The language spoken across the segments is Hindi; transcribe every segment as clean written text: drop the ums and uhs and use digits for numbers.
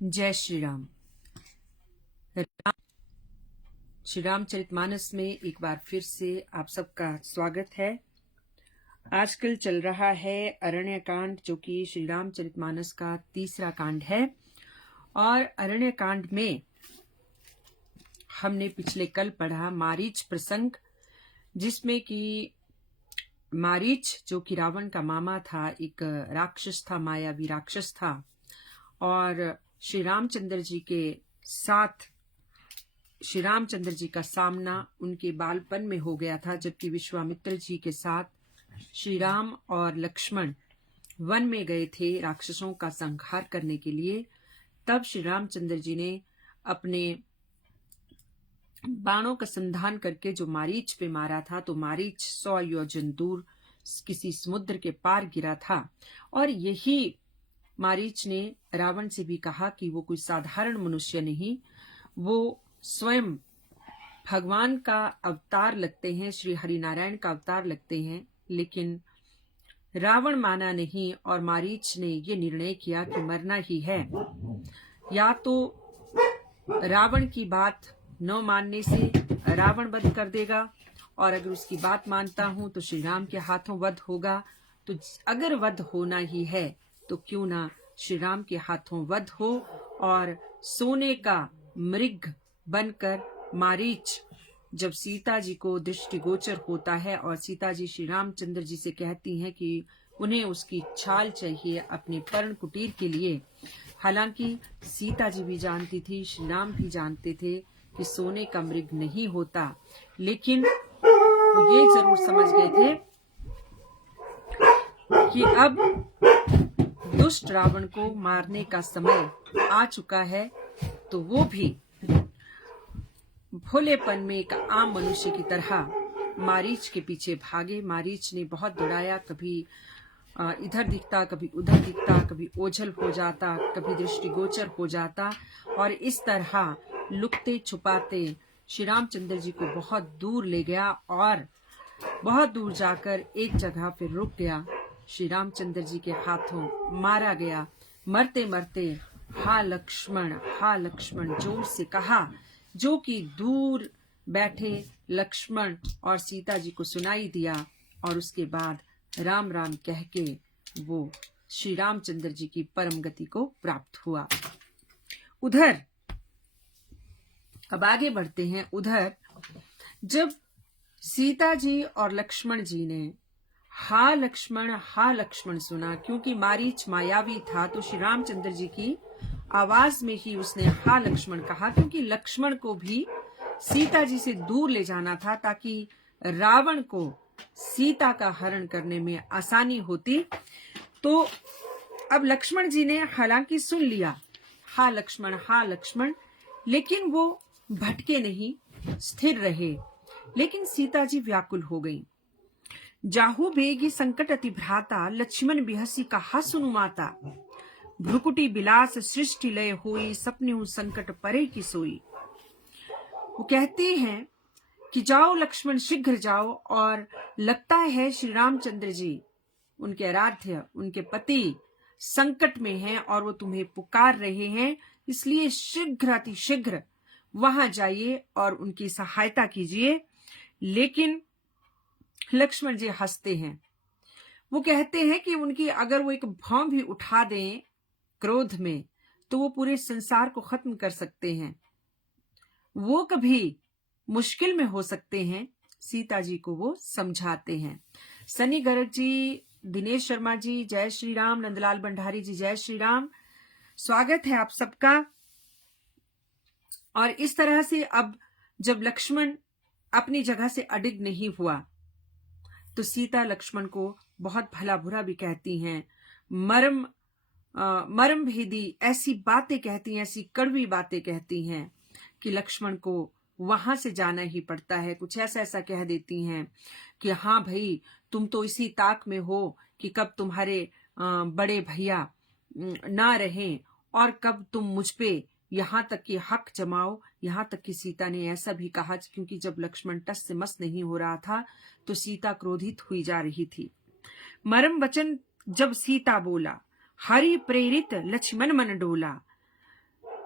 जय श्री राम। श्री रामचरितमानस में एक बार फिर से आप सबका स्वागत है। आजकल चल रहा है अरण्य कांड, जो कि श्री रामचरितमानस का तीसरा कांड है। और अरण्य कांड में हमने पिछले कल पढ़ा मारीच प्रसंग, जिसमें कि मारीच जो कि रावण का मामा था, एक राक्षस था, मायावी राक्षस था। और श्री रामचंद्र जी के साथ श्री रामचंद्र जी का सामना उनके बालपन में हो गया था, जबकि विश्वामित्र जी के साथ श्री राम और लक्ष्मण वन में गए थे राक्षसों का संहार करने के लिए। तब श्री रामचंद्र जी ने अपने बाणों का संधान करके जो मारीच पे मारा था, तो मारीच 100 योजन दूर किसी समुद्र के पार गिरा था। और यही मारीच ने रावण से भी कहा कि वो कोई साधारण मनुष्य नहीं, वो स्वयं भगवान का अवतार लगते हैं, श्री हरिनारायण का अवतार लगते हैं। लेकिन रावण माना नहीं और मारीच ने ये निर्णय किया कि मरना ही है। या तो रावण की बात न मानने से रावण वध कर देगा, और अगर उसकी बात मानता हूं तो श्री राम के हाथों वध होगा। तो अगर वध होना ही है तो क्यों ना श्री राम के हाथों वध हो। और सोने का मृग बनकर मारीच जब सीता जी को दृष्टिगोचर होता है, और सीता जी श्री रामचंद्र जी से कहती हैं कि उन्हें उसकी छाल चाहिए अपने पर्ण कुटीर के लिए। हालांकि सीता जी भी जानती थी, श्री राम भी जानते थे कि सोने का मृग नहीं होता, लेकिन वो ये जरूर समझ गए थे कि अब दुष्ट रावण को मारने का समय आ चुका है। तो वो भी भोलेपन में एक आम मनुष्य की तरह मारीच के पीछे भागे। मारीच ने बहुत दौड़ाया, कभी इधर दिखता, कभी उधर दिखता, कभी ओझल हो जाता, कभी दृष्टिगोचर हो जाता, और इस तरह लुकते छुपाते श्री रामचंद्र जी को बहुत दूर ले गया। और बहुत दूर जाकर एक जगह पर रुक गया। श्री रामचंद्र जी के हाथों मारा गया। मरते मरते हा लक्ष्मण जोर से कहा, जो कि दूर बैठे लक्ष्मण और सीता जी को सुनाई दिया। और उसके बाद राम राम कह के वो श्री रामचंद्र जी की परम गति को प्राप्त हुआ। उधर अब आगे बढ़ते हैं। उधर जब सीता जी और लक्ष्मण जी ने हा लक्ष्मण सुना, क्योंकि मारीच मायावी था, तो श्री रामचंद्र जी की आवाज में ही उसने हा लक्ष्मण कहा, क्योंकि लक्ष्मण को भी सीता जी से दूर ले जाना था, ताकि रावण को सीता का हरण करने में आसानी होती। तो अब लक्ष्मण जी ने हालांकि सुन लिया हा लक्ष्मण, लेकिन वो भटके नहीं, स्थिर रहे। लेकिन सीता जी व्याकुल हो गई। जाहु बेगी संकट अति भ्राता, लक्ष्मण बिहसी कहा सुनु माता। भ्रुकुटी बिलास सृष्टि लय हुई, सपने हूं संकट परे की सोई। वो कहते हैं कि जाओ लक्ष्मण शीघ्र जाओ, और लगता है श्री रामचंद्र जी उनके आराध्य, उनके पति संकट में हैं और वो तुम्हें पुकार रहे हैं, इसलिए शीघ्र अति शीघ्र वहां जाइए और उनकी सहायता कीजिए। लेकिन लक्ष्मण जी हंसते हैं। वो कहते हैं कि उनकी अगर वो एक भौं भी उठा दें क्रोध में, तो वो पूरे संसार को खत्म कर सकते हैं, वो कभी मुश्किल में हो सकते हैं। सीता जी को वो समझाते हैं। सनी गर्ग जी, दिनेश शर्मा जी, जय श्री राम। नंदलाल भंडारी जी, जय श्री राम। स्वागत है आप सबका। और इस तरह से अब जब लक्ष्मण अपनी जगह से अडिग नहीं हुआ, तो सीता लक्ष्मण को बहुत भला बुरा भी कहती हैं, मर्म भेदी ऐसी बातें कहती हैं, ऐसी कड़वी बातें कहती हैं कि लक्ष्मण को वहां से जाना ही पड़ता है। कुछ ऐसा कह देती हैं कि हाँ भाई, तुम तो इसी ताक में हो कि कब तुम्हारे बड़े भैया ना रहें, और कब तुम मुझ पे यहाँ तक कि हक जमाओ। यहाँ तक कि सीता ने ऐसा भी कहा, क्योंकि जब लक्ष्मण टस से मस नहीं हो रहा था, तो सीता क्रोधित हुई जा रही थी। मरम वचन जब सीता बोला, हरि प्रेरित लक्ष्मण मन डोला।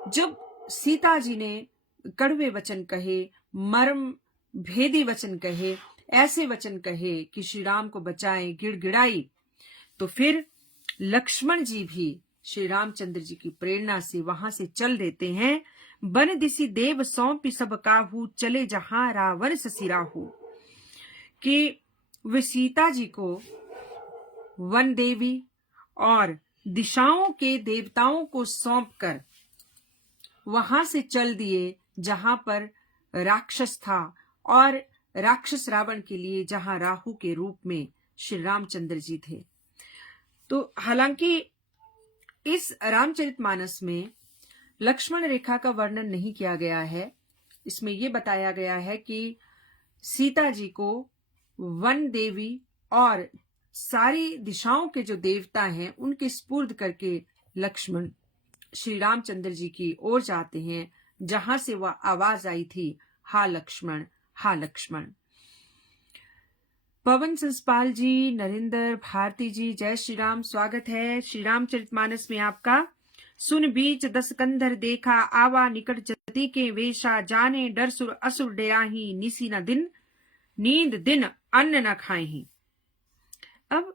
जब सीता जी ने कड़वे वचन कहे, मर्म भेदी वचन कहे, ऐसे वचन कहे कि श्री राम को बचाएं, गिड़गिड़ाई, तो फिर लक्ष्मण जी भी श्री रामचंद्र जी की प्रेरणा से वहां से चल देते हैं। बन दिसी देव सौंपी सब काहू, चले जहां रावण ससिराहू। कि वे सीता जी को वन देवी और दिशाओं के देवताओं को सौंपकर वहां से चल दिए जहां पर राक्षस था, और राक्षस रावण के लिए जहां राहु के रूप में श्री रामचंद्र जी थे। तो हालांकि इस रामचरितमानस में लक्ष्मण रेखा का वर्णन नहीं किया गया है। इसमें यह बताया गया है कि सीता जी को वन देवी और सारी दिशाओं के जो देवता हैं उनके स्पुर्द करके लक्ष्मण श्री रामचंद्र जी की ओर जाते हैं, जहां से वह आवाज आई थी, हा लक्ष्मण, हा लक्ष्मण। पवन संसपाल जी, नरेंद्र भारती जी, जय श्री राम, स्वागत है श्री रामचरितमानस में आपका। सुन बीच दस कंधर देखा, आवा निकट जति के वेशा, जाने डर सुर असुर डेराही, निसी न दिन नींद दिन अन्न न खाएही। अब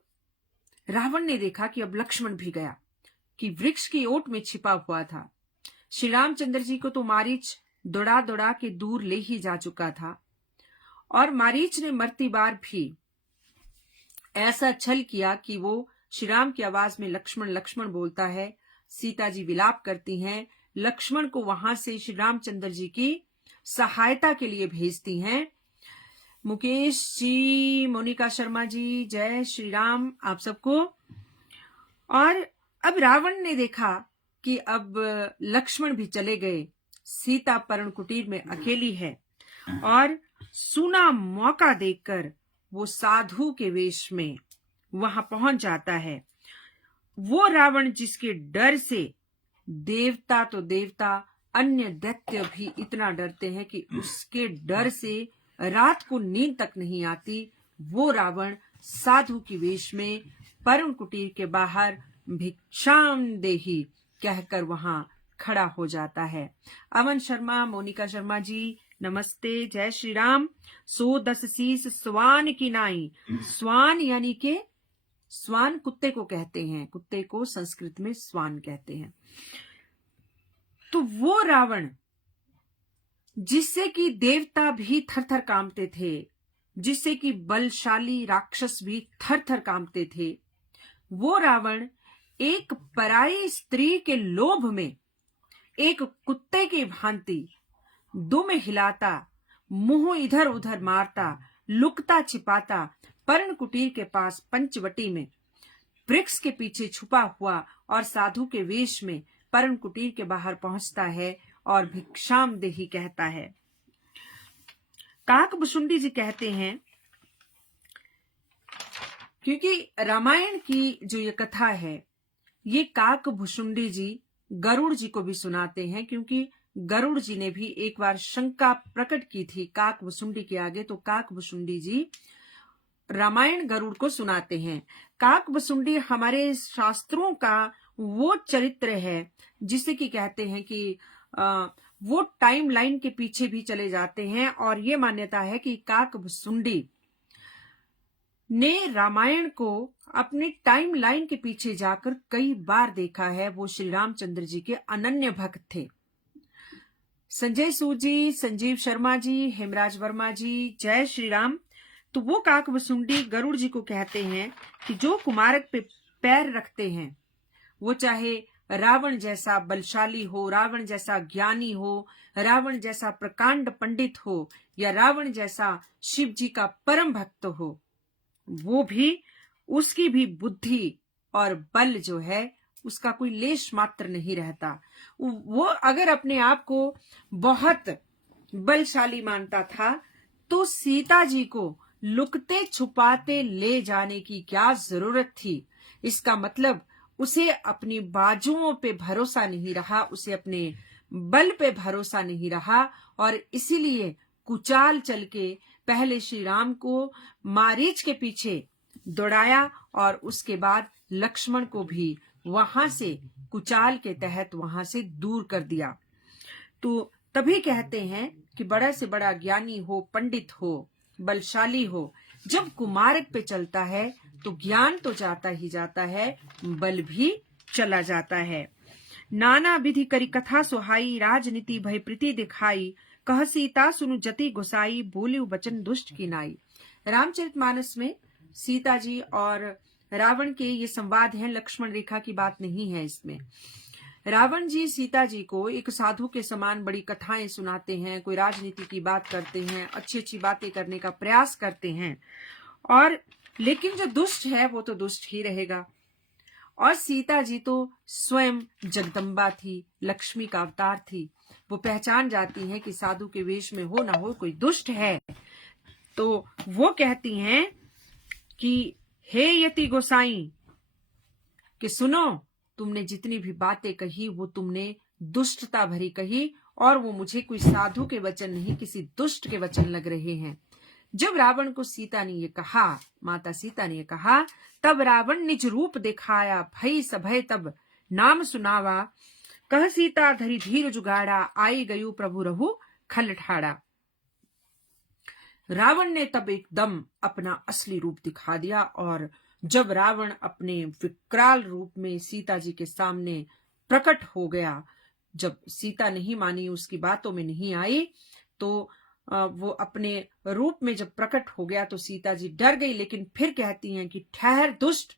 रावण ने देखा कि अब लक्ष्मण भी गया, कि वृक्ष की ओट में छिपा हुआ था। श्री रामचंद्र जी को तो मारीच दौड़ा दौड़ा के दूर ले ही जा चुका था, और मारीच ने मरती बार भी ऐसा छल किया कि वो श्री राम की आवाज में लक्ष्मण लक्ष्मण बोलता है। सीता जी विलाप करती हैं, लक्ष्मण को वहां से श्री रामचंद्र जी की सहायता के लिए भेजती हैं। मुकेश जी, मोनिका शर्मा जी, जय श्री राम आप सबको। और अब रावण ने देखा कि अब लक्ष्मण भी चले गए, सीता पर्ण कुटीर में अकेली है, और सूना मौका देखकर वो साधु के वेश में वहां पहुंच जाता है। वो रावण जिसके डर से देवता तो देवता, अन्य दैत्य भी इतना डरते हैं कि उसके डर से रात को नींद तक नहीं आती, वो रावण साधु की वेश में पर्ण कुटीर के बाहर भिक्षाम देही कहकर वहां खड़ा हो जाता है। अमन शर्मा, मोनिका शर्मा जी, नमस्ते, जय श्री राम। सो दस शीस स्वान की नाई, स्वान यानी के स्वान कुत्ते को कहते हैं, कुत्ते को संस्कृत में स्वान कहते हैं। तो वो रावण जिससे कि देवता भी थर थर कांपते थे, जिससे कि बलशाली राक्षस भी थर थर कांपते थे, वो रावण एक पराई स्त्री के लोभ में एक कुत्ते की भांति दुम हिलाता, मुंह इधर उधर मारता, लुकता छिपाता पर्ण कुटीर के पास पंचवटी में वृक्ष के पीछे छुपा हुआ और साधु के वेश में पर्ण कुटीर के बाहर पहुंचता है और भिक्षाम देही कहता है। काकभुशुंडी जी कहते हैं, क्योंकि रामायण की जो ये कथा है ये काकभुशुंडी जी गरुड़ जी को भी सुनाते हैं, क्योंकि गरुड़ जी ने भी एक बार शंका प्रकट की थी काकभुशुंडी के आगे, तो काकभुशुंडी जी रामायण गरुड़ को सुनाते हैं। काकभुशुंडी हमारे शास्त्रों का वो चरित्र है जिसे कि कहते हैं कि वो टाइम लाइन के पीछे भी चले जाते हैं, और ये मान्यता है कि काकभुशुंडी ने रामायण को अपने टाइम लाइन के पीछे जाकर कई बार देखा है। वो श्री रामचंद्र जी के अनन्य भक्त थे। संजय सूद जी, संजीव शर्मा जी, हेमराज वर्मा जी, जय श्री राम। तो वो काकभुशुंडी गरुड़ जी को कहते हैं कि जो कुमारक पे पैर रखते हैं, वो चाहे रावण जैसा बलशाली हो, रावण जैसा ज्ञानी हो, रावण जैसा प्रकांड पंडित हो, या रावण जैसा शिव जी का परम भक्त हो, वो भी उसकी भी बुद्धि और बल जो है उसका कोई लेश मात्र नहीं रहता। वो अगर अपने आप को बहुत बलशाली मानता था तो सीता जी को लुकते छुपाते ले जाने की क्या जरूरत थी। इसका मतलब उसे अपनी बाजुओं पे भरोसा नहीं रहा, उसे अपने बल पे भरोसा नहीं रहा, और इसीलिए कुचाल चल के पहले श्री राम को मारीच के पीछे दौड़ाया और उसके बाद लक्ष्मण को भी वहां से कुचाल के तहत वहां से दूर कर दिया। तो तभी कहते हैं कि बड़ा से बड़ा ज्ञानी हो, पंडित हो, बलशाली हो, जब कुमार्ग पे चलता है तो ज्ञान तो जाता ही जाता है, बल भी चला जाता है। नाना विधि करी कथा सुहाई, राजनीति भय प्रीति दिखाई, कह सीता सुनु जति गुसाई, बोलियो वचन दुष्ट की नाई। रामचरितमानस में सीता जी और रावण के ये संवाद है, लक्ष्मण रेखा की बात नहीं है इसमें। रावण जी सीता जी को एक साधु के समान बड़ी कथाएं सुनाते हैं, कोई राजनीति की बात करते हैं, अच्छी अच्छी बातें करने का प्रयास करते हैं, और लेकिन जो दुष्ट है वो तो दुष्ट ही रहेगा। और सीता जी तो स्वयं जगदम्बा थी, लक्ष्मी का अवतार थी। वो पहचान जाती हैं कि साधु के वेश में हो ना हो कोई दुष्ट है, तो वो कहती हैं कि हे यति गोसाई, कि सुनो, तुमने जितनी भी बातें कही वो तुमने दुष्टता भरी कही, और वो मुझे कोई साधु के वचन नहीं, किसी दुष्ट के वचन लग रहे हैं। जब रावण को सीता ने ये कहा, माता सीता ने ये कहा, तब रावण निज रूप दिखाया, भई सभय तब नाम सुनावा, कह सीता धरी धीर जुगाड़ा, आई गयु प्रभु रहु खल ठाड़ा। रावण ने तब एकदम अपना असली रूप दिखा दिया, और जब रावण अपने विकराल रूप में सीता जी के सामने प्रकट हो गया, जब सीता नहीं मानी, उसकी बातों में नहीं आई, तो वो अपने रूप में जब प्रकट हो गया तो सीता जी डर गई। लेकिन फिर कहती हैं कि ठहर दुष्ट,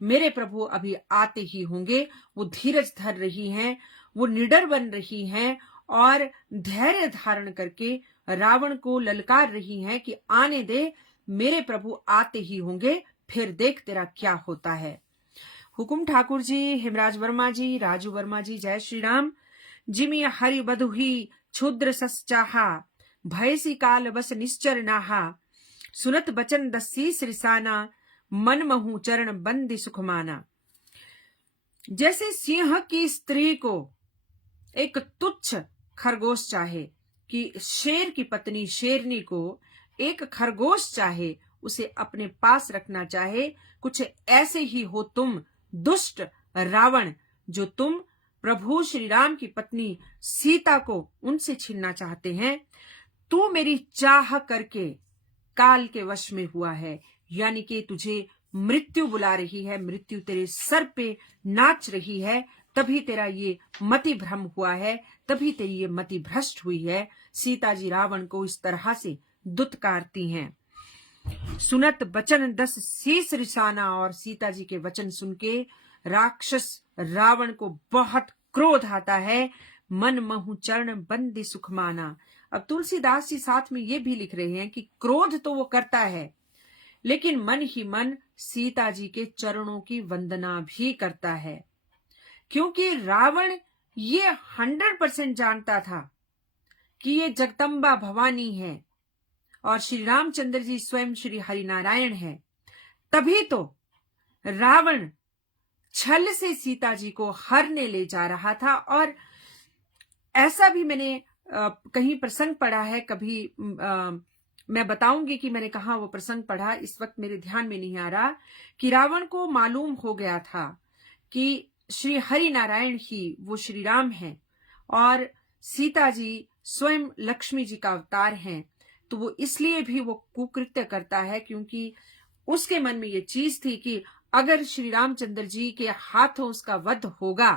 मेरे प्रभु अभी आते ही होंगे। वो धीरज धर रही हैं, वो निडर बन रही हैं, और धैर्य धारण करके रावण को ललकार रही हैं कि आने दे, मेरे प्रभु आते ही होंगे, फिर देख तेरा क्या होता है। हुकुम ठाकुर जी, हेमराज वर्मा जी, राजू वर्मा जी, जय श्री राम। जिमि हरि बधुही क्षुद्र सस चाहा, भयसी काल बस निश्चर नाहा, सुनत बचन दस्सी सृसाना, मन महु चरण बंदी सुखमाना। जैसे सिंह की स्त्री को एक तुच्छ खरगोश चाहे, कि शेर की पत्नी शेरनी को एक खरगोश चाहे, उसे अपने पास रखना चाहे, कुछ ऐसे ही हो तुम दुष्ट रावण, जो तुम प्रभु श्री राम की पत्नी सीता को उनसे छीनना चाहते हैं। तू मेरी चाह करके काल के वश में हुआ है, यानी कि तुझे मृत्यु बुला रही है, मृत्यु तेरे सर पे नाच रही है, तभी तेरा ये मति भ्रम हुआ है, तभी तेरी ये मति भ्रष्ट हुई है। सीता जी रावण को इस तरह से दुत्कारती हैं। सुनत बचन दस शीस रिसाना, और सीता जी के वचन सुन के राक्षस रावण को बहुत क्रोध आता है। मन महु चरण बंदी सुखमाना। अब तुलसीदास जी साथ में ये भी लिख रहे हैं कि क्रोध तो वो करता है, लेकिन मन ही मन सीता जी के चरणों की वंदना भी करता है, क्योंकि रावण ये 100% जानता था कि ये जगदम्बा भवानी है और श्री रामचंद्र जी स्वयं श्री हरिनारायण है। तभी तो रावण छल से सीता जी को हरने ले जा रहा था। और ऐसा भी मैंने कहीं प्रसंग पढ़ा है, कभी मैं बताऊंगी कि मैंने कहा वो प्रसंग पढ़ा, इस वक्त मेरे ध्यान में नहीं आ रहा, कि रावण को मालूम हो गया था कि श्री हरि नारायण ही वो श्री राम हैं और सीता जी स्वयं लक्ष्मी जी का अवतार हैं। तो वो इसलिए भी वो कुकृत्य करता है क्योंकि उसके मन में ये चीज थी कि अगर श्री रामचंद्र जी के हाथों उसका वध होगा,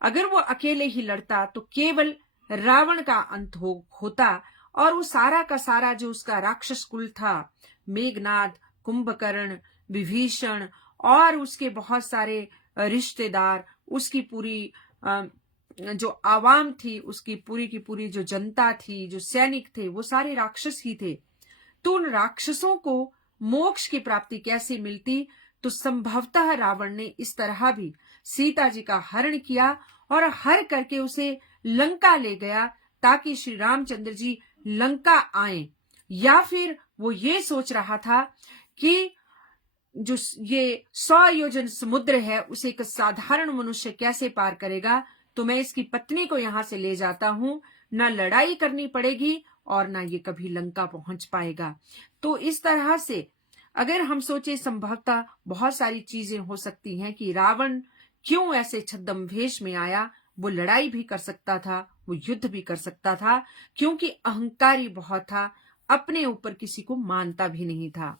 अगर वो अकेले ही लड़ता तो केवल रावण का अंत होता और वो सारा का सारा जो उसका राक्षस कुल था, मेघनाद, कुंभकर्ण, विभीषण और उसके बहुत सारे रिश्तेदार, उसकी पूरी जो आवाम थी, उसकी पूरी की पूरी जो जनता थी, जो सैनिक थे, वो सारे राक्षस ही थे। तो उन राक्षसों को मोक्ष की प्राप्ति कैसे मिलती? तो संभवतः रावण ने इस तरह भी सीता जी का हरण किया और हर करके उसे लंका ले गया ताकि श्री रामचंद्र जी लंका आए। या फिर वो ये सोच रहा था कि जो ये 100 योजन समुद्र है उसे एक साधारण मनुष्य कैसे पार करेगा, तो मैं इसकी पत्नी को यहां से ले जाता हूं, ना लड़ाई करनी पड़ेगी और ना ये कभी लंका पहुंच पाएगा। तो इस तरह से अगर हम सोचे संभवतः बहुत सारी चीजें हो सकती हैं कि रावण क्यों ऐसे छद्म वेश में आया वो लड़ाई भी कर सकता था, वो युद्ध भी कर सकता था, क्योंकि अहंकारी बहुत था, अपने ऊपर किसी को मानता भी नहीं था।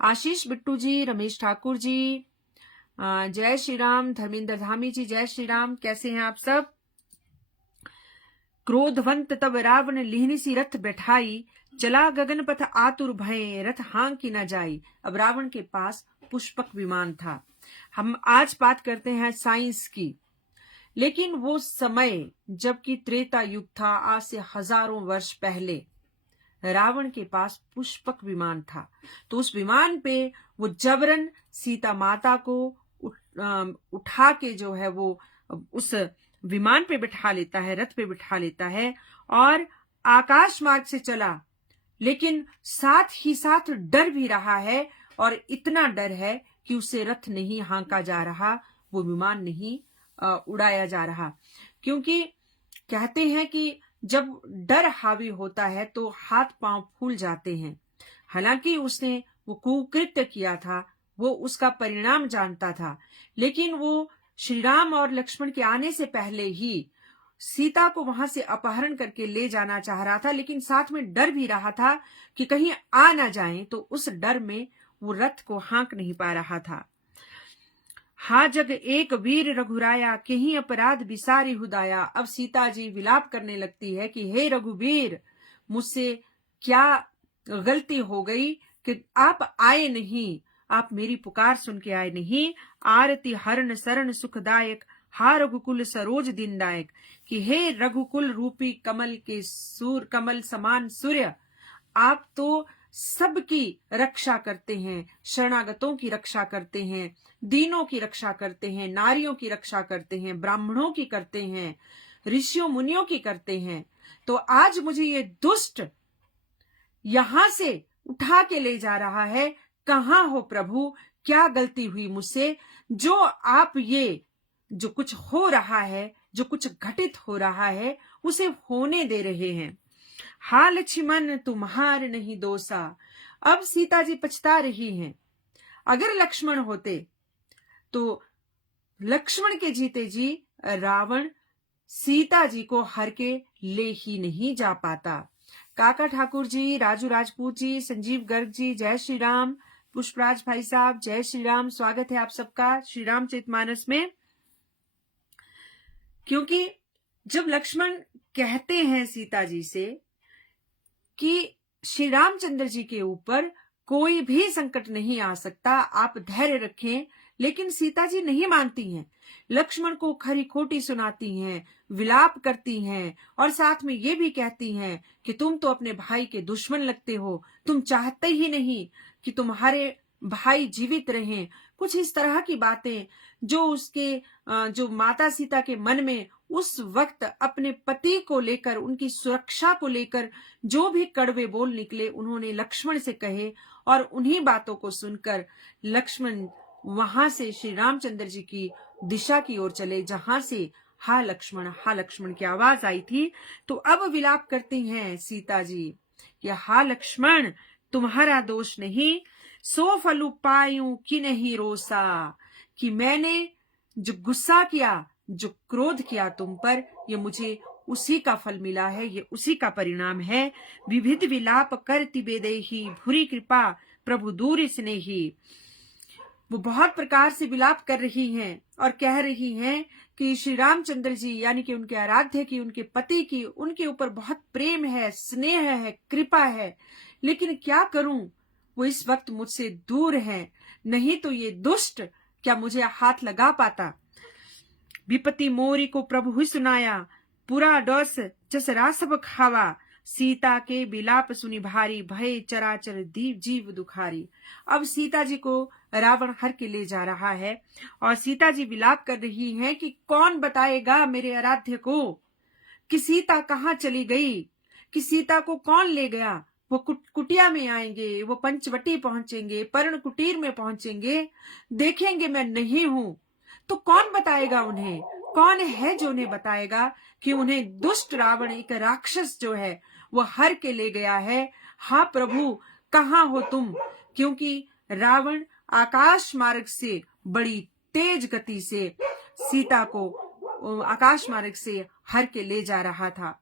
आशीष बिट्टू जी, रमेश ठाकुर जी, जय श्री राम, धर्मेंद्र धामी जी, जय श्री राम, कैसे हैं आप सब। क्रोधवंत तब रावण लिहनी सी रथ बैठाई, चला गगन पथ आतुर भय, रथ हां की न जाई। अब रावण के पास पुष्पक विमान था। हम आज बात करते हैं साइंस की, लेकिन वो समय जबकि त्रेता युग था, आज से हजारों वर्ष पहले रावण के पास पुष्पक विमान था। तो उस विमान पे वो जबरन सीता माता को उठा के जो है वो उस विमान पे बिठा लेता है, रथ पे बिठा लेता है और आकाश मार्ग से चला। लेकिन साथ ही साथ डर भी रहा है, और इतना डर है कि उसे रथ नहीं हाँका जा रहा, वो विमान नहीं उड़ाया जा रहा। क्योंकि कहते हैं कि जब डर हावी होता है तो हाथ पांव फूल जाते हैं। हालांकि उसने वो कुकृत्य किया था, वो उसका परिणाम जानता था, लेकिन वो श्री राम और लक्ष्मण के आने से पहले ही सीता को वहां से अपहरण करके ले जाना चाह रहा था। लेकिन साथ में डर भी रहा था कि कहीं आ ना जाए, तो उस डर में वो रथ को हाँक नहीं पा रहा था। हा जग एक वीर रघुराया, कहीं अपराध बिसारी हुदाया। अब सीता जी विलाप करने लगती है कि हे रघुवीर, मुझसे क्या गलती हो गई कि आप आए नहीं, आप मेरी पुकार सुन के आए नहीं। आरती हरण शरण सुखदायक, हा रघुकुल सरोज दीनदायक। कि हे रघुकुल रूपी कमल के सूर, कमल समान सूर्य, आप तो सबकी रक्षा करते हैं, शरणागतों की रक्षा करते हैं, दीनों की रक्षा करते हैं, नारियों की रक्षा करते हैं, ब्राह्मणों की करते हैं, ऋषियों मुनियों की करते हैं। तो आज मुझे ये दुष्ट यहां से उठा के ले जा रहा है। कहाँ हो प्रभु, क्या गलती हुई मुझसे, जो आप ये जो कुछ हो रहा है, जो कुछ घटित हो रहा है, उसे होने दे रहे हैं। हा लक्ष्मण तुम्हार नहीं दोषा। अब सीता जी पछता रही हैं। अगर लक्ष्मण होते तो लक्ष्मण के जीते जी रावण सीता जी को हर के ले ही नहीं जा पाता। काका ठाकुर जी, राजू राजपूत जी, संजीव गर्ग जी, जय श्री राम। पुष्पराज भाई साहब, जय श्री राम, स्वागत है आप सबका श्री रामचरितमानस में। क्योंकि जब लक्ष्मण कहते हैं सीता जी से कि श्री रामचंद्र जी के ऊपर कोई भी संकट नहीं आ सकता, आप धैर्य रखें, लेकिन सीता जी नहीं मानती हैं, लक्ष्मण को खरी खोटी सुनाती हैं, विलाप करती हैं, और साथ में ये भी कहती हैं कि तुम तो अपने भाई के दुश्मन लगते हो, तुम चाहते ही नहीं कि तुम्हारे भाई जीवित रहें। कुछ इस तरह की बातें जो उसके जो माता सीता के मन में उस वक्त अपने पति को लेकर, उनकी सुरक्षा को लेकर जो भी कड़वे बोल निकले, उन्होंने लक्ष्मण से कहे, और उन्हीं बातों को सुनकर लक्ष्मण वहां से श्री रामचंद्र जी की दिशा की ओर चले, जहां से हा लक्ष्मण की आवाज आई थी। तो अब विलाप करती हैं सीता जी कि हा लक्ष्मण, तुम्हारा दोष नहीं, सो फल पायूं कि नहीं रोसा। कि मैंने जो गुस्सा किया, जो क्रोध किया तुम पर, ये मुझे उसी का फल मिला है, ये उसी का परिणाम है। विविध विलाप करति बेदेही, भूरी कृपा प्रभु दूर स्नेही। वो बहुत प्रकार से विलाप कर रही हैं और कह रही हैं कि श्री रामचंद्र जी यानी कि उनके आराध्य की, उनके पति की, उनके ऊपर बहुत प्रेम है, स्नेह है, कृपा है, लेकिन क्या करूं, वो इस वक्त मुझसे दूर है, नहीं तो ये दुष्ट क्या मुझे हाथ लगा पाता। विपत्ति मोरी को प्रभु ही सुनाया, पूरा डोस चसरा सब खावा। सीता के विलाप सुनी भारी, भय चराचर दीव जीव दुखारी। अब सीता जी को रावण हर के ले जा रहा है, और सीता जी विलाप कर रही हैं कि कौन बताएगा मेरे आराध्य को कि सीता कहाँ चली गई, कि सीता को कौन ले गया। वो कुटिया में आएंगे, वो पंचवटी पहुंचेंगे, पर्ण कुटीर में पहुंचेंगे, देखेंगे मैं नहीं हूं, तो कौन बताएगा उन्हें, कौन है जो उन्हें बताएगा कि उन्हें दुष्ट रावण, एक राक्षस जो है, वो हर के ले गया है। हाँ प्रभु, कहाँ हो तुम, क्योंकि रावण आकाश मार्ग से बड़ी तेज गति से सीता को आकाश मार्ग से हर के ले जा रहा था।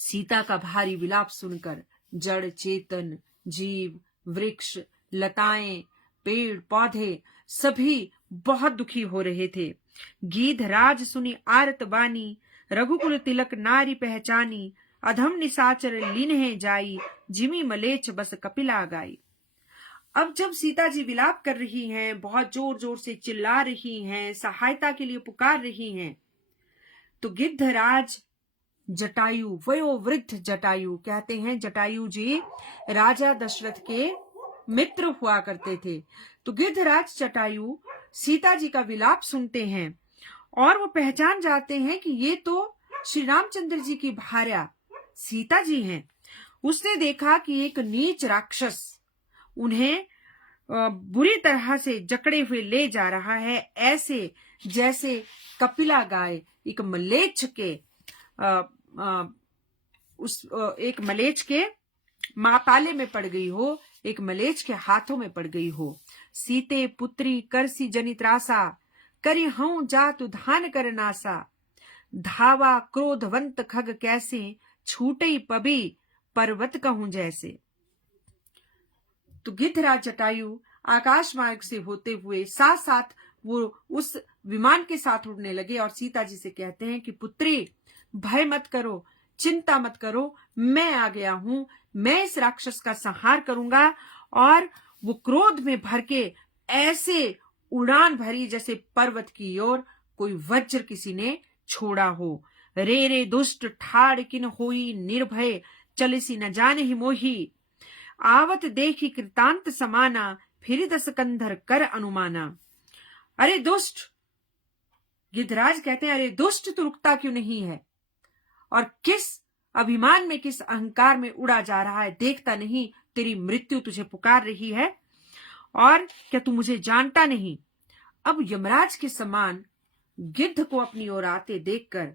सीता का भारी विलाप सुनकर जड़ चेतन जीव, वृक्ष, लताएं, पेड़ पौधे सभी बहुत दुखी हो रहे थे। गीधराज सुनी आरत बानी, रघुकुल तिलक नारी पहचानी, अधम निशाचर लीन्हे जाई, जिमी मलेच्छ बस कपिला गाई। अब जब सीता जी विलाप कर रही हैं, बहुत जोर जोर से चिल्ला रही हैं, सहायता के लिए पुकार रही हैं, तो गिद्धराज जटायु, वयोवृद्ध जटायु, कहते हैं जटायु जी राजा दशरथ के मित्र हुआ करते थे। तो गिद्धराज जटायु सीता जी का विलाप सुनते हैं और वो पहचान जाते हैं कि ये तो श्री रामचंद्र जी की भार्या सीता जी हैं। उसने देखा कि एक नीच राक्षस उन्हें बुरी तरह से जकड़े हुए ले जा रहा है, ऐसे जैसे कपिला गाय एक मलेच्छ के एक मलेच्छ के माताले में पड़ गई हो, एक मलेच्छ के हाथों में पड़ गई हो। सीते पुत्री करसी जनित्रासा, करी हूं जातु धान कर नासा, धावा क्रोधवंत खग कैसे, छूटे पबी पर्वत कहूं जैसे। तो गिद्धराज जटायु आकाश मार्ग से होते हुए साथ साथ वो उस विमान के साथ उड़ने लगे और सीता जी से कहते हैं कि पुत्री भय मत करो, चिंता मत करो, मैं आ गया हूं, मैं इस राक्षस का संहार करूंगा। और वो क्रोध में भर के ऐसे उड़ान भरी जैसे पर्वत की ओर कोई वज्र किसी ने छोड़ा हो। रे रे दुष्ट ठाड़ किन होई, निर्भय चलिसी न जाने ही मोही, आवत देखी कृतांत समाना, फिर दस कंधर कर अनुमाना। अरे दुष्ट, गिद्धराज कहते हैं अरे दुष्ट तो रुकता क्यों नहीं है, और किस अभिमान में, किस अहंकार में उड़ा जा रहा है, देखता नहीं तेरी मृत्यु तुझे पुकार रही है, और क्या तू मुझे जानता नहीं। अब यमराज के समान गिद्ध को अपनी ओर आते देखकर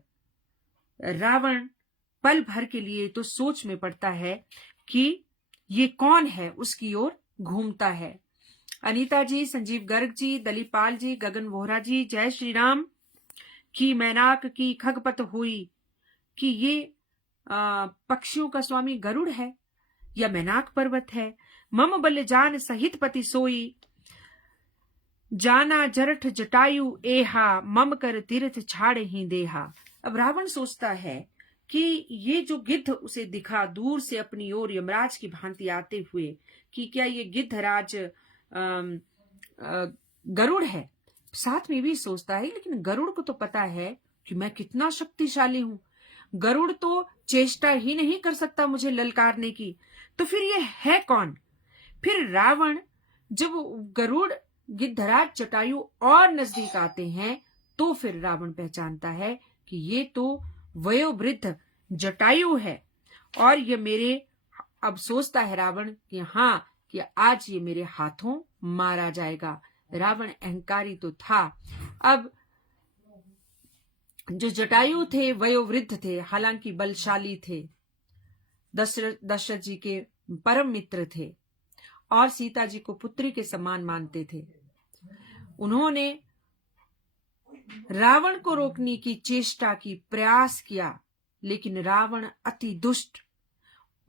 रावण पल भर के लिए तो सोच में पड़ता है कि ये कौन है, उसकी ओर घूमता है। अनीता जी, संजीव गर्ग जी, दलीपाल जी, गगन वोहरा जी, जय श्री राम। की मैनाक की खगपत हुई कि ये पक्षियों का स्वामी गरुड़ है या मैनाक पर्वत है। मम बल जान सहित पति सोई, जाना जरठ जटायु एहा, मम कर तीर्थ छाड़ ही देहा। अब रावण सोचता है कि ये जो गिद्ध उसे दिखा दूर से अपनी ओर यमराज की भांति आते हुए, कि क्या ये गिद्धराज गरुड़ है। साथ में भी सोचता है लेकिन गरुड़ को तो पता है कि मैं कितना शक्तिशाली हूं, गरुड़ तो चेष्टा ही नहीं कर सकता मुझे ललकारने की, तो फिर ये है कौन। फिर रावण जब गरुड़ गिद्धराज जटायु और नजदीक आते हैं तो फिर रावण पहचानता है कि ये तो वयोवृद्ध जटायु है, और ये मेरे, अब सोचता है रावण कि हाँ, कि आज ये मेरे हाथों मारा जाएगा। रावण अहंकारी तो था। अब जो जटायु थे वयोवृद्ध थे, हालांकि बलशाली थे, दशरथ जी के परम मित्र थे और सीता जी को पुत्री के समान मानते थे। उन्होंने रावण को रोकने की चेष्टा की, प्रयास किया, लेकिन रावण अति दुष्ट,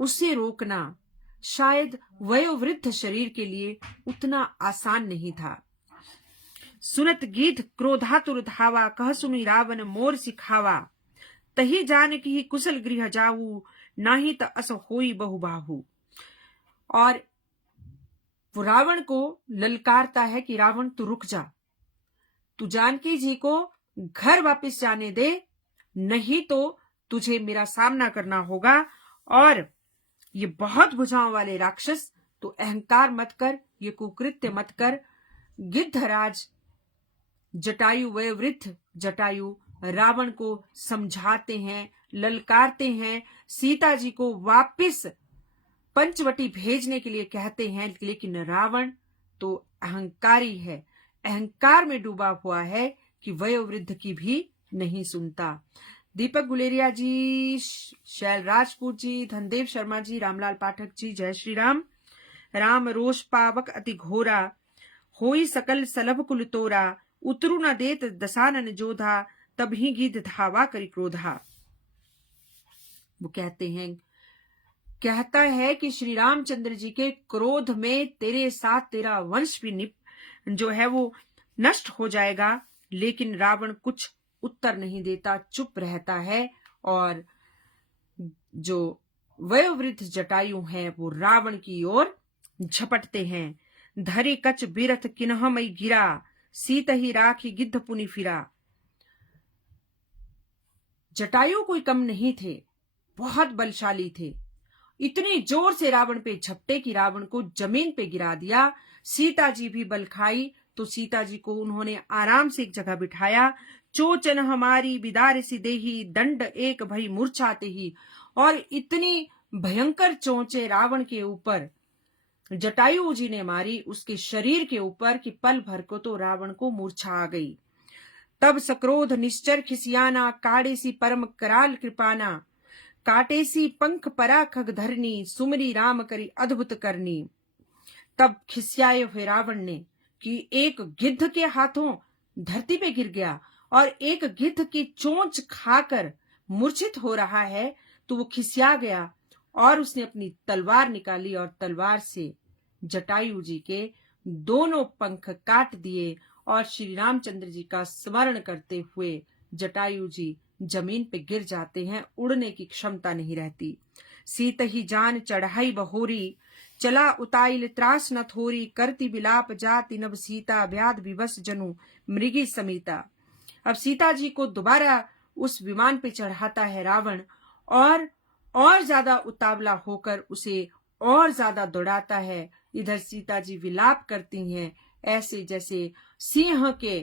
उसे रोकना शायद वयोवृद्ध शरीर के लिए उतना आसान नहीं था। सुनत गीध क्रोधातुर धावा, कह सुनी रावण मोर सिखावा, तही जान की कुशल गृह जाऊ, नाही त अस होई बहुबाहु। और वो रावण को ललकारता है कि रावण तू रुक जा, तू जानकी जी को घर वापस जाने दे, नहीं तो तुझे मेरा सामना करना होगा। और ये बहुत भुजाओं वाले राक्षस, तो अहंकार मत कर, ये कुकृत्य मत कर। गिद्धराज जटायु, वयोवृद्ध जटायु रावण को समझाते हैं, ललकारते हैं, सीता जी को वापस पंचवटी भेजने के लिए कहते हैं, लेकिन रावण तो अहंकारी है, अहंकार में डूबा हुआ है कि वयोवृद्ध की भी नहीं सुनता। दीपक गुलेरिया जी, शैल राजपूत जी, धनदेव शर्मा जी, रामलाल पाठक जी, जय श्री राम। राम रोष पावक अति घोरा, होई सकल सलभ कुल तोरा, उतरु न देत दसानन जोधा, तब ही गिद्ध धावा करी क्रोधा। वो कहता है कि श्री रामचंद्र जी के क्रोध में तेरे साथ तेरा वंश भी जो है वो नष्ट हो जाएगा, लेकिन रावण कुछ उत्तर नहीं देता, चुप रहता है। और जो वयोवृद्ध जटायु हैं वो रावण की ओर झपटते हैं। धरे कच बिरथ किन्ह मई गिरा, सीत ही राखी गिद्ध पुनि फिरा। जटायु कोई कम नहीं थे, बहुत बलशाली थे। इतने जोर से रावण पे झपटे कि रावण को जमीन पे गिरा दिया। सीता जी भी बल खाई तो सीता जी को उन्होंने आराम से एक जगह बिठाया। चोचन हमारी बिदार सी देही, दंड एक भई मूर्छाते ही। और इतनी भयंकर चोंचे रावण के ऊपर जटायु जी ने मारी, उसके शरीर के ऊपर, कि पल भर को तो रावण को मूर्छा आ गई। तब सक्रोध निश्चर खिसियाना, काड़े सी परम कराल कृपाना। काटेसी पंख परा खग धरनी, सुमरी राम करी अद्भुत करनी। तब खिसियाए हुए रावण ने कि एक गिद्ध के हाथों धरती पे गिर गया और एक गिद्ध की चोंच खाकर मूर्छित हो रहा है, तो वो खिसिया गया और उसने अपनी तलवार निकाली और तलवार से जटायु जी के दोनों पंख काट दिए। और श्री रामचंद्र जी का स्मरण करते हुए जटायु जी जमीन पे गिर जाते हैं, उड़ने की क्षमता नहीं रहती। सीत ही जान चढ़ाई बहोरी, चला उताइल त्रास न थोरी। करती बिलाप जाति नभ सीता, व्याध विवश जनु मृगी समीता। अब सीता जी को दोबारा उस विमान पे चढ़ाता है रावण और ज्यादा उतावला होकर उसे और ज्यादा दौड़ाता है। इधर सीता जी विलाप करती हैं, ऐसे जैसे सिंह के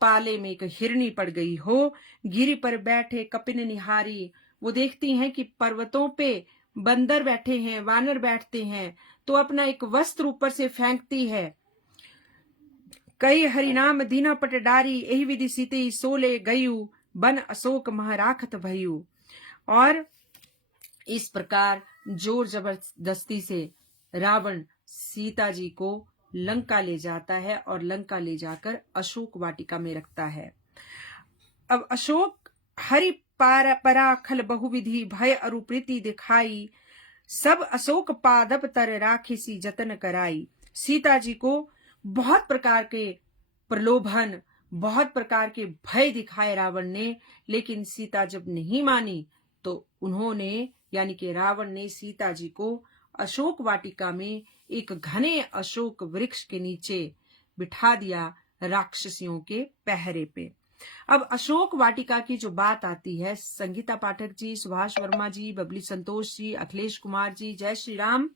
पाले में एक हिरनी पड़ गई हो। गिरी पर बैठे कपिन निहारी, वो देखती हैं कि पर्वतों पे बंदर बैठे हैं, वानर बैठते हैं, तो अपना एक वस्त्र ऊपर से फेंकती है। कई हरिनाम दीना पट डारी, यही विधि सीते सोले गयु, बन अशोक महाराखत भयु। और इस प्रकार जोर जबरदस्ती से रावण सीता जी को लंका ले जाता है और लंका ले जाकर अशोक वाटिका में रखता है। अब अशोक हरि परा खल बहुविधि, भय अरु प्रीति दिखाई। सब अशोक पादप तर राखी सी जतन कराई। सीता जी को बहुत प्रकार के प्रलोभन, बहुत प्रकार के भय दिखाए रावण ने, लेकिन सीता जब नहीं मानी तो उन्होंने यानी कि रावण ने सीता जी को अशोक वाटिका में एक घने अशोक वृक्ष के नीचे बिठा दिया, राक्षसियों के पहरे पे। अब अशोक वाटिका की जो बात आती है, संगीता पाठक जी, सुभाष वर्मा जी, बबली संतोष जी, अखिलेश कुमार जी, जय श्री राम,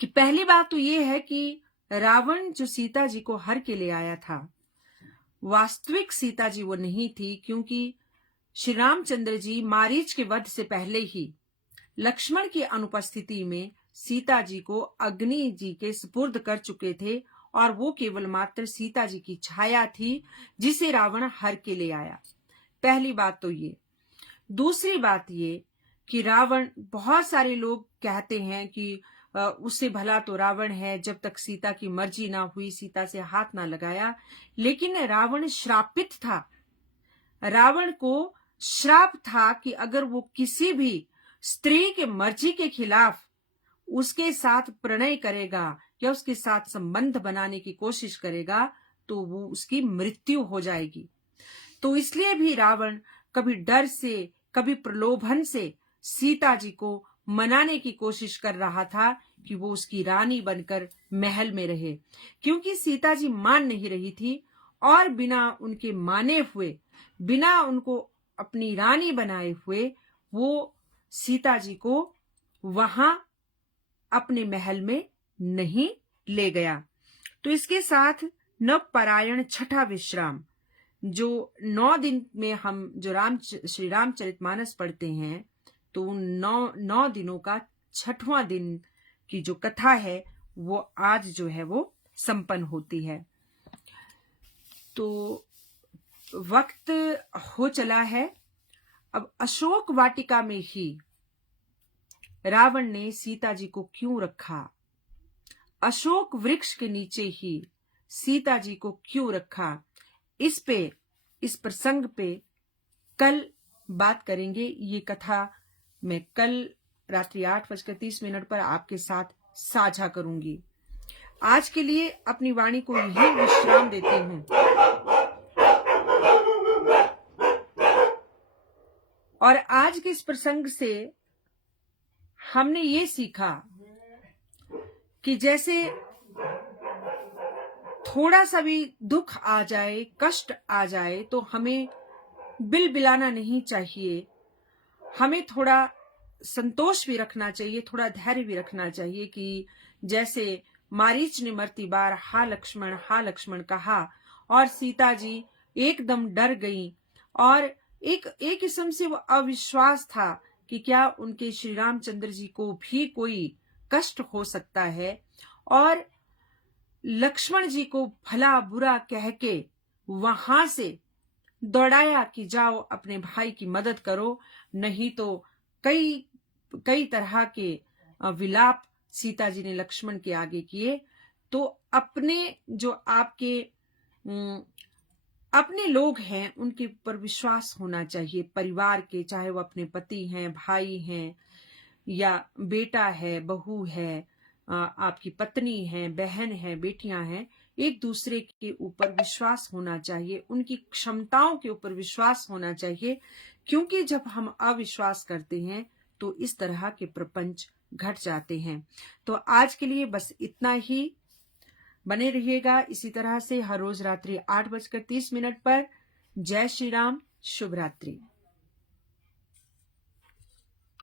कि पहली बात तो ये है कि रावण जो सीता जी को हर के ले आया था, वास्तविक सीता जी वो नहीं थी, क्योंकि श्री रामचंद्र जी मारीच के वध से पहले ही लक्ष्मण की अनुपस्थिति में सीता जी को अग्नि जी के सुपुर्द कर चुके थे और वो केवल मात्र सीता जी की छाया थी जिसे रावण हर के ले आया। पहली बात तो ये। दूसरी बात ये कि रावण, बहुत सारे लोग कहते हैं कि उससे भला तो रावण है, जब तक सीता की मर्जी ना हुई सीता से हाथ ना लगाया, लेकिन रावण श्रापित था। रावण को श्राप था कि अगर वो किसी भी स्त्री के मर्जी के खिलाफ उसके साथ प्रणय करेगा या उसके साथ संबंध बनाने की कोशिश करेगा तो वो उसकी मृत्यु हो जाएगी। तो इसलिए भी रावण कभी डर से, कभी प्रलोभन से सीता जी को मनाने की कोशिश कर रहा था कि वो उसकी रानी बनकर महल में रहे, क्योंकि सीता जी मान नहीं रही थी और बिना उनके माने हुए, बिना उनको अपनी रानी बनाए हुए वो सीता जी को वहां अपने महल में नहीं ले गया। तो इसके साथ नवपरायण छठा विश्राम, जो 9 दिन में हम जो श्री रामचरितमानस पढ़ते हैं, तो 9 दिनों का 6वां दिन की जो कथा है वो आज जो है वो संपन्न होती है। तो वक्त हो चला है। अब अशोक वाटिका में ही रावण ने सीता जी को क्यों रखा? अशोक वृक्ष के नीचे ही सीता जी को क्यों रखा, इस प्रसंग पे कल बात करेंगे। ये कथा मैं कल रात्रि 8:30 पर आपके साथ साझा करूंगी। आज के लिए अपनी वाणी को यही विश्राम देती हूँ और आज के इस प्रसंग से हमने ये सीखा कि जैसे थोड़ा सा भी दुख आ जाए, कष्ट आ जाए तो हमें बिलबिलाना नहीं चाहिए। हमें थोड़ा संतोष भी रखना चाहिए, थोड़ा धैर्य भी रखना चाहिए कि जैसे मारीच ने मरती बार हा लक्ष्मण कहा और सीता जी एकदम डर गई और एक किस्म से वो अविश्वास था कि क्या उनके श्री रामचंद्र जी को भी कोई कष्ट हो सकता है। और लक्ष्मण जी को भला बुरा कह के वहां से दौड़ाया कि जाओ अपने भाई की मदद करो, नहीं तो कई तरह के विलाप सीता जी ने लक्ष्मण के आगे किए। तो अपने जो आपके अपने लोग हैं उनके ऊपर विश्वास होना चाहिए, परिवार के, चाहे वो अपने पति हैं, भाई हैं या बेटा है, बहू है, आपकी पत्नी है, बहन है, बेटियां हैं। एक दूसरे के ऊपर विश्वास होना चाहिए, उनकी क्षमताओं के ऊपर विश्वास होना चाहिए, क्योंकि जब हम अविश्वास करते हैं तो इस तरह के प्रपंच घट जाते हैं। तो आज के लिए बस इतना ही। बने रहिएगा इसी तरह से हर रोज रात्रि 8:30 पर। जय श्री राम, शुभ रात्रि।